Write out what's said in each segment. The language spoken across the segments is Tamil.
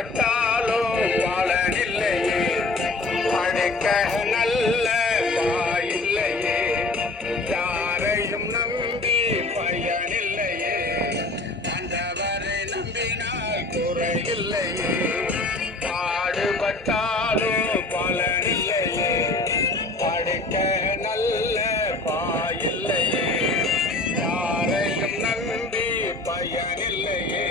பாடுபட்டாலும் பலனில்லையே, படிக்க நல்ல வாயில்லையே, யாரையும் நம்பி பயனில்லையே, ஆண்டவரை நம்பினால் குறையில்லையே. பாடுபட்டாலும் பலனில்லையே, படிக்க நல்ல வாயில்லையே, யாரையும் நம்பி பயனில்லையே,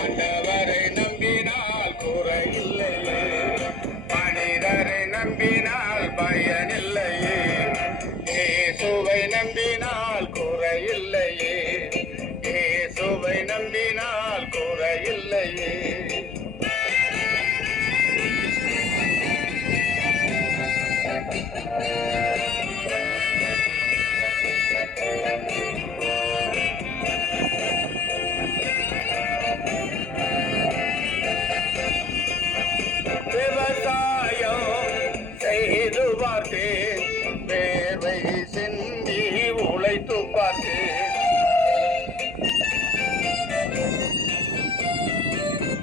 ஆண்டவரை நம்பினால் குறையில்லையே. மனிதரை நம்பினால் பயனில்லையே, இயேசுவை நம்பினால் குறையில்லையே, இயேசுவை நம்பினால் குறையில்லையே. விவசாயம் செய்து பார்த்தேன், வேர்வை சிந்தி உழைத்து பார்த்தேன்.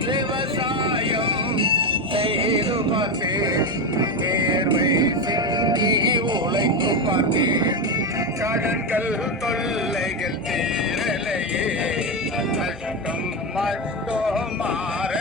விவசாயம் செய்து பார்த்தேன், வேர்வை சிந்தி உழைத்து பார்த்தேன். கடன்கள் தொல்லைகள் தீரலையே, கஷ்டம் மட்டும் மாற